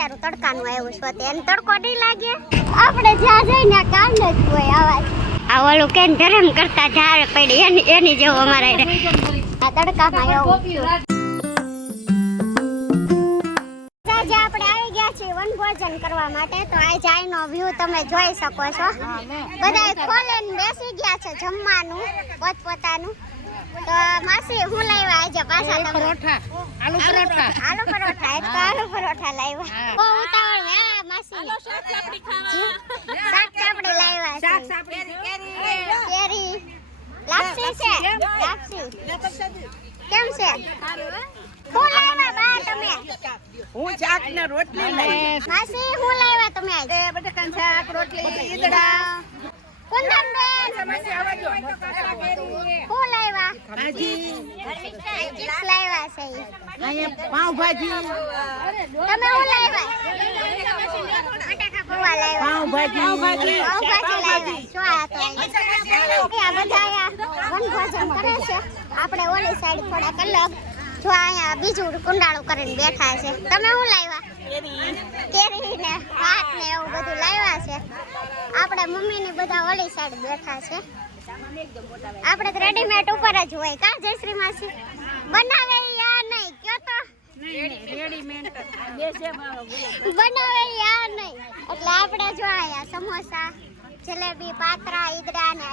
બિચારું તડકાનું આવ્યું છે તે એને તડકો નહીં લાગે. આપણે જ્યાં જઈને કાંડ જ હોય આવાજ. આ ઓલું કેમ ધરમ કરતા ઝાડ પડી એની જેવું અમારે આ તડકામાં એવું. આજે આપણે આવી ગયા છીએ વનભોજન કરવા માટે. તો આ જાયનો વ્યૂ તમે જોઈ શકો છો. બધા ખોલીને બેસી ગયા છે જમવાનું પોતપોતાનું. તો માસી હું લાવ્યા આજે પાછા તમે? પરોઠા, આલુ પરોઠા. આલુ પરોઠા એક તો આલુ પરોઠા લાવ્યા. બહુ ઉતાવળ હા માસી. શાક સાપડી ખાવા. શાક સાપડી લાવ્યા. શાક સાપડી કેરી લાપસી છે. લાપસી કેમ છે? હું લાવ્યા બા તમે? હું શાક ને રોટલી લાવી. માસી હું લાવ્યા તમે આજે? બટાકાનું શાક, રોટલી, ઈદડા. કુંદનબેન માસી આવા જો. હું લાવ્યા? ભાજી. ચિપ્સ લાવ્યા છે. અહીંયા પાવ ભાજી. તમે હું લાવ્યા? બટાકા પૌવા લાવ્યા. પાવ ભાજી. પાવ ભાજી લાવ્યા. શું આ તો આ બધા અહીંયા વનભોજન કરે છે. આપણે ઓલી સાઈડ થોડાક અલગ જો અહીંયા બીજું કુંડાળું કરીને બેઠા છે. તમે શું લાવ્યા? કેરી ને ભાત ને એવું બધું લાવ્યા છે. આપણે મમ્મી ને બધા ઓલી સાઈડ બેઠા છે. આપણે તો રેડીમેડ ઉપર જ હોય કા જયશ્રી માસી? બનાવે યા નહીં કયો તો? રેડીમેડ બનાવે યા નહીં. એટલે આપણે જો આયા સમોસા, જલેબી, પાત્રા, ઈદડા ને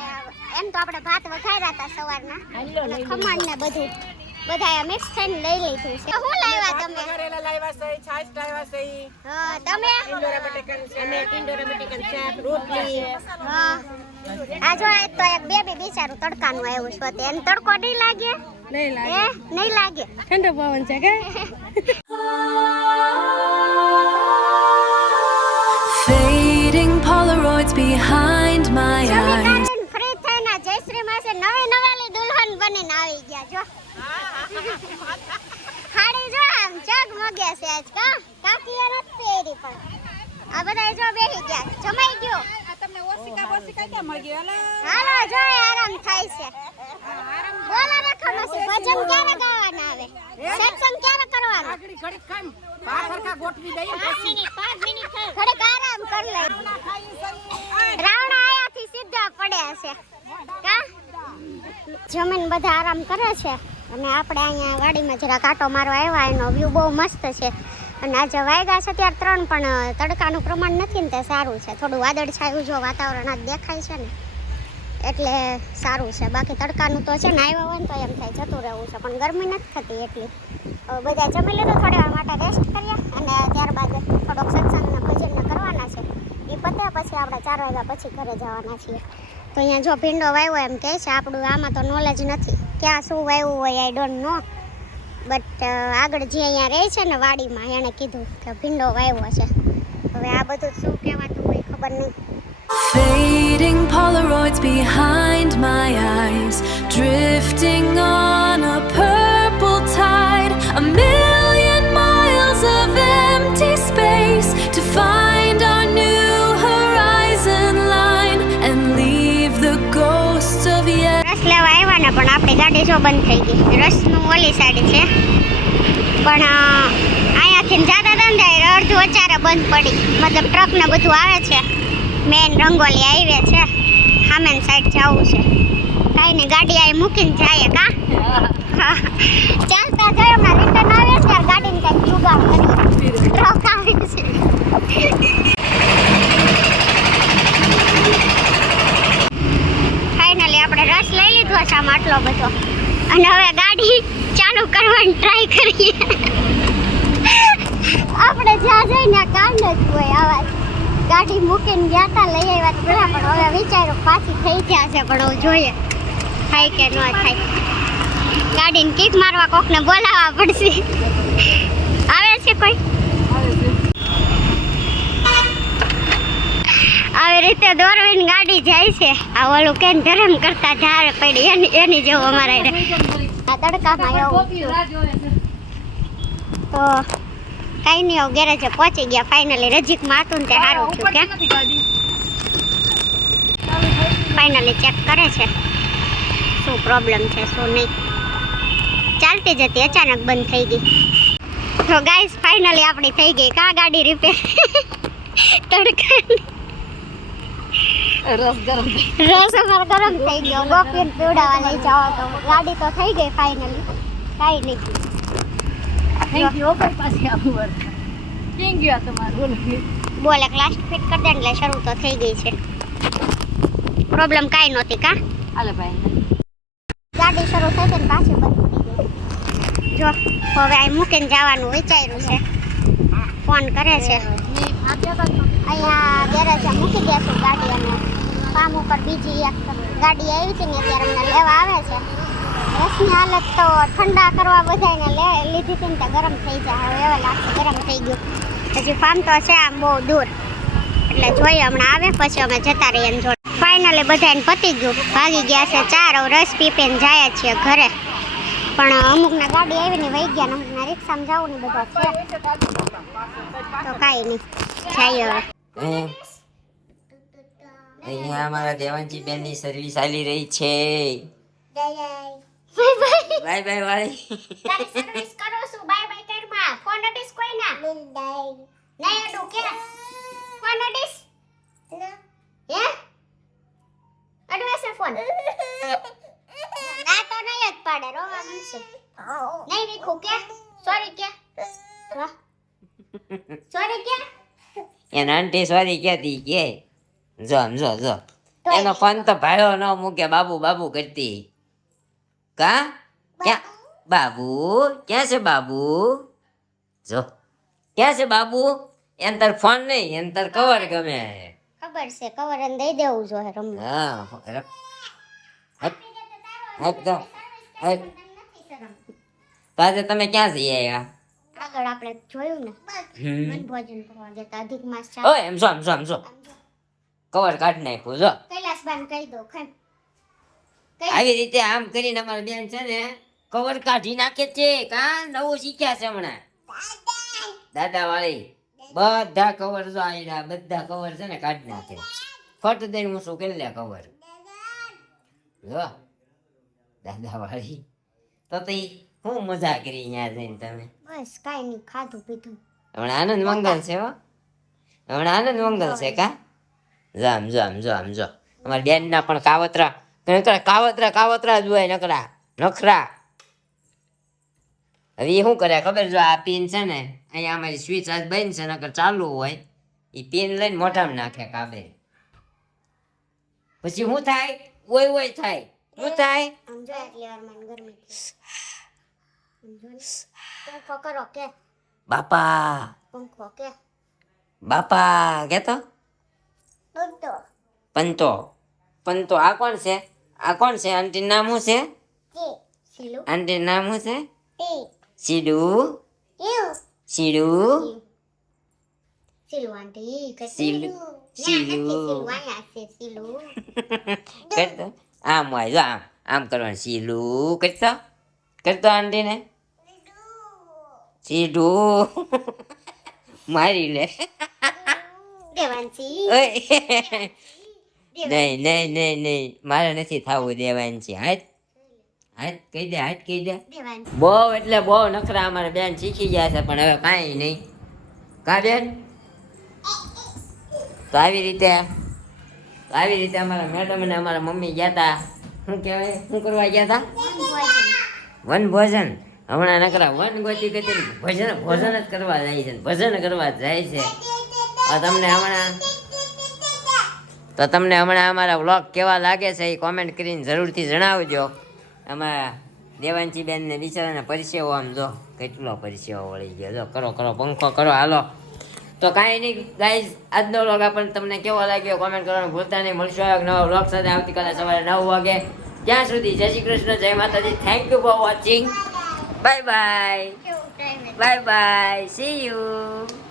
એમ તો આપણે ભાત વઘાર્યા હતા સવારના. ખમણ ને બધું બધા મિક્સ થઈને લઈ લીધું છે. શું લાવ્યા તમે? કરેલા લાવ્યા છે, છાશ લાવ્યા છે. હા તમે? ટિંડોરા બટાકાનું શાક, ટિંડોરા બટાકાનું શાક, રોટલી. હા આ જો આ તો એક બેબી બિચારું તડકાનું આવ્યું છે તે એને તડકો નહીં લાગે? નહીં લાગે. હે નહીં લાગે. ઠંડો પવન છે કે? Fading Polaroids behind my eyes. Free થઈને જયશ્રી માસે નવી નવેલી દુલ્હન બનીને આવી ગયા જો. હાડી જો આમ જગમગે છે આજ કા કાકી એ નથી પહેરી પણ આ બધા જો બેહી ગયા. જમાઈ ગયો. તમને ઓસિકા કેમ મળી ગયો? હાલો જો આરામ થાય છે. બોલો રાખો માસી ભજન ક્યારે ગાવાના આવે? સત્સંગ ક્યારે કરવાનો? ઘડી કામ પાખરકા ગોઠવી દઈએ પછી 5 મિનિટ ઘડીક આરામ કરી લે. રાવણા આયાથી સીધા પડ્યા છે કા જમીન બધા આરામ કરે છે. અને આપણે અહીંયા વાડીમાં જરા કાંટો મારવા આવ્યા. એનો વ્યૂ બહુ મસ્ત છે. અને આજે વાગ્યા છે ત્યારે 3 પણ તડકાનું પ્રમાણ નથી ને તે સારું છે. થોડું વાદળછાયું જો વાતાવરણ આજ દેખાય છે ને એટલે સારું છે. બાકી તડકાનું તો છે ને આવ્યા હોય ને તો એમ થાય જતું રહેવું છે પણ ગરમી નથી થતી એટલી. બધા જમી લીધું થોડી વાર માટે રેસ્ટ કર્યા અને ત્યારબાદ થોડોક સત્સંગના ભજનને કરવાના છે. એ પત્યા પછી આપણે 4 વાગ્યા પછી ઘરે જવાના છીએ. તો અહીંયા જો ભીંડો વાવ્યો એમ કહે છે. આપણું આમાં તો નોલેજ નથી ક્યાં શું વાવ્યું હોય આઈ ડોન્ટ નો. બટ આગળ જે અહીંયા રહે છે ને વાડીમાં એણે કીધું કે ભીંડો વાવ્યો છે. હવે આ બધું શું કહેવાતું હોય ખબર નહીં. Fading Polaroids behind my eyes, drifting on a purple tide, a million miles of empty space to find our new horizon line and leave the ghosts of yet. રસ લેવા આવ્યા ને પણ આપણી ગાડી જો બંધ થઈ ગઈ. રસનું ઓલી સાઈડ છે પણ અહીંયાથી જાતા ધંધા અડધું અચારે બંધ પડી. મતલબ ટ્રક ને બધું આવે છે. મેન રંગોલી હાઈવે છે. સામેની સાઈડ જવું છે. કાંઈ નહીં ગાડી અહીં મૂકીને જાય કા ચાલતા જાય હમણાં રિટર્ન આવે ત્યારે ગાડીને કંઈક જુગાડ કરીએ. ટ્રક આવે છે. ફાઇનલી આપણે રસ લઈ લીધો છે આમ આટલો બધો અને હવે ગાડી ચાલુ કરવાની ટ્રાય કરીએ. આપણે જ્યાં જઈને કાંડ જ હોય આવાજ. ગાડી મૂકીને ગયા હતા લઈ આવ્યા પેલા પણ હવે વિચાર્યું પાછી થઈ ગયા છે પણ હવે જોઈએ થાય કે ન થાય. ગાડીને કિક મારવા કોકને બોલાવવા પડશે. આવે છે કોઈ? આવી રીતે દોરવીને ગાડી જાય છે. આ ઓલું કેમ ધરમ કરતા ઝાડ પડી એની જેવું અમારે આ તડકામાં એવું. તો કઈ નહીં હવે ગેરેજે પહોંચી ગયા ફાઇનલી. નજીકમાં હતું ને તે સારું થયું કે ફાઇનલી ચેક કરે છે શું પ્રોબ્લેમ છે શું નહીં. ચાલતી જતી અચાનક બંધ થઈ ગઈ. તો ગાઈસ ફાઇનલી આપણી થઈ ગઈ કા ગાડી રિપેર તડકાની રસ ગરમ રસ અમારો ગરમ થઈ ગયો ગોપીને પીવડાવવા લઈ જાઓ તો ગાડી તો થઈ ગઈ ફાઇનલી કાઈ નહીં થેન્ક યુ ઓકે પાછી આવું થેન્ક યુ તમારું બોલ એક લાસ્ટ ફિટ કરી દે એટલે શરૂ તો થઈ ગઈ છે પ્રોબ્લેમ કાઈ નહોતી કા હાલે ભાઈ ગાડી શરૂ થઈ ગઈ ને પાછી બંધ થઈ ગઈ જો હવે આ મૂકીને જવાનું વિચાર્યું છે ફોન કરે છે અહીંયા ગેરેજે મૂકી દેશું ગાડી અને ફાર્મ ઉપર બીજી એક ગાડી આવી હતી ને ત્યારે અમને લેવા આવે છે રસની હાલત તો ઠંડા કરવા બધાને લીધી હતી ને તો ગરમ થઈ જાય હવે એવા લાગશે ગરમ થઈ ગયું હજી ફાર્મ તો છે આમ બહુ દૂર એટલે જોઈએ હમણાં આવે પછી અમે જતા રહીએ ને જોડે ફાઇનલી બધાને પતી ગયું ભાગી ગયા છે 4 હવે રસ પીપીને જાય છીએ ઘરે પણ અમુકના ગાડી આવીને વહી ગયા ને અમુકના રિક્ષામાં જવું ને બધા છે તો કાંઈ નહીં જઈએ હવે અહીંયા અમારા દેવાનજી બેન ની સર્વિસ ચાલી રહી છે બાય બાય વાળી તારી સર્વિસ કરો છું બાય બાય કરમાં ફોન નોટિસ કોઈ ના નહીં અડું કે ફોન નોટિસ હે અડું છે ફોન ના તો નહીં જ પાડે રોવા મળશે નહીં રીખું કે સોરી કે સોરી કે એના આંટી સોરી કહેતી કે જો એનો ફોન તો ભાડો ન મૂકે બાબુ બાબુ કરતી કા ક્યાં બાબુ ક્યાં છે બાબુ જો ક્યાં છે બાબુ એન તાર ફોન નહીં એન તાર કવર ગમે ખબર છે કવર એને દઈ દેવું જોઈએ રમવા પાછે તમે ક્યાં જઈ આવ્યા આગળ આપણે જોયું ને મન ભોજન કરવા જતા અધિક માસ છે ઓય એમ જો કવર કાઢી નાખ્યું જો કૈલાસબાન કહી દો ખમ આવી રીતે આમ કરીને અમારી બેન છે ને કવર કાઢી નાખે છે કા નવું શીખ્યા છે હમણાં દાદા વાળી બધા કવર જો આયરા બધા કવર છે ને કાઢી નાખે ફટ દઈને હું શું કરી લે કવર જો દાદા વાળી તો તઈ હું મજા કરી અહીંયા જઈને તમે બસ કાઈ નહીં ખાધું પીધું હમણાં આનંદ મંગલ છે હો હમણાં આનંદ મંગલ છે કા જો અમારી બેન ના પણ કાવતરા જ હોય નખરા હવે એ શું કરે ખબર જો આ પિન છે ને અહીંયા અમારી સ્વિચ આજ બંધ છે નકર ચાલુ હોય એ પિન લઈને મોઢામાં નાખે કાબે પછી શું થાય ઓય થાય શું થાય સમજો એટલી વાર મને ગરમી પંખો કરો કે બાપા પંખો કે બાપા કેતો પંતો આ કોણ છે આંટી નામ શું છે આંટી નામ શું છે સીડુ કરતો આમ હોય જો આમ કરવાનું સીલું કરતો આંટી ને સીડુ મારી લે નહીં મારે નથી થવું દેવાંશી હાથ કહી દે બહુ એટલે બહુ નખરા અમારે બેન શીખી ગયા છે પણ હવે કાંઈ નહીં કા બેન તો આવી રીતે અમારા મેડમ અને અમારા મમ્મી ગયા હતા શું કહેવાય શું કરવા ગયા હતા વન ભોજન હમણાં નકરા વન ગોતી ભજન જ કરવા જાય છે ભજન કરવા જાય છે તમને હમણાં અમારા વ્લોગ કેવા લાગે છે એ કોમેન્ટ કરીને જરૂરથી જણાવજો અમારા દેવાંશી બેનને બિચારાને પરસેવો આમ જો કેટલો પરસેવો વળી ગયો જો કરો પંખો કરો હાલો તો કાંઈ નહીં ગાઈઝ આજનો વ્લોગ આપણને તમને કેવો લાગ્યો કોમેન્ટ કરવાનું ભૂલતા નહીં મળશું એક નવા વ્લોગ સાથે આવતીકાલે સવારે 9 વાગે ત્યાં સુધી જય શ્રી કૃષ્ણ જય માતાજી thank you for watching bye bye see you